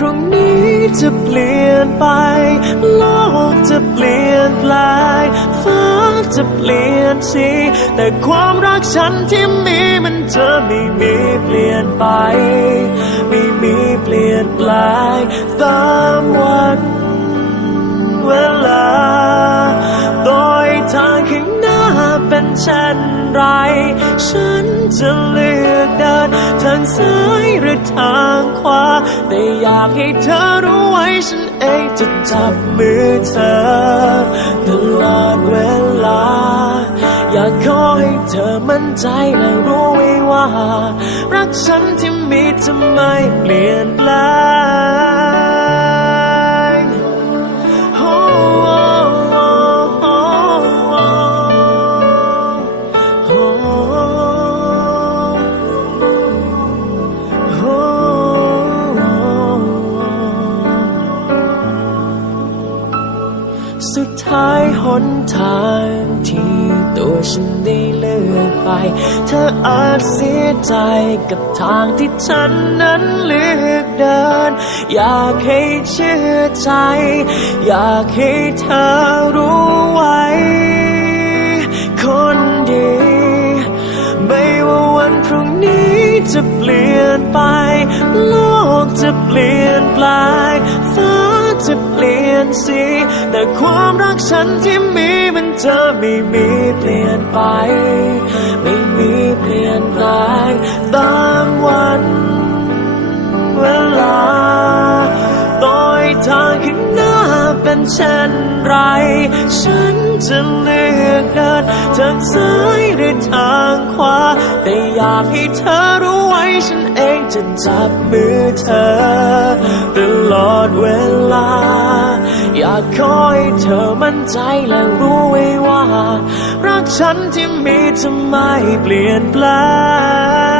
พรุ่งนี้จะเปลี่ยนไป โลกจะเปลี่ยนแปลงฟ้าจะเปลี่ยนสี แต่ความรักฉันที่มีมันจะไม่มีเปลี่ยนไป ไม่มีเปลี่ยนแปลงตามวันเวลา โดยทางข้างหน้าเป็นเช่นไร ฉันจะเลือก เดินทางซ้ายหรือทางขวาแต่อยากให้เธอรู้ไว้ฉันเองจะจับมือเธอตลอดเวลา อยากขอให้เธอมั่นใจและรู้ไว้ว่า รักฉันที่มีจะไม่เปลี่ยนแปลง ท้ายหนทางที่ตัวฉันได้เลือกไป เธออาจเสียใจกับทางที่ฉันนั้นเลือกเดิน อยากให้เชื่อใจ อยากให้เธอรู้ไว้ คนดี ไม่ว่าวันพรุ่งนี้จะเปลี่ยนไป โลกจะเปลี่ยนแปลงฟ้าจะเปลี่ยน สี แต่ความรักฉันที่มีมันจะไม่มีเปลี่ยนไป ไม่มีเปลี่ยนแปลงตามวันเวลาโดยทางข้างหน้าเป็นเช่นไร ฉันจะเลือกเดินทางซ้ายหรือทางขวา แต่อยากให้เธอรู้ไว้ฉันเองจะจับมือเธอ ตลอดเวลาากขอให้เธอมั่นใจและรู้ไว้ว่า รักฉันที่มีจะไม่เปลี่ยนแปลง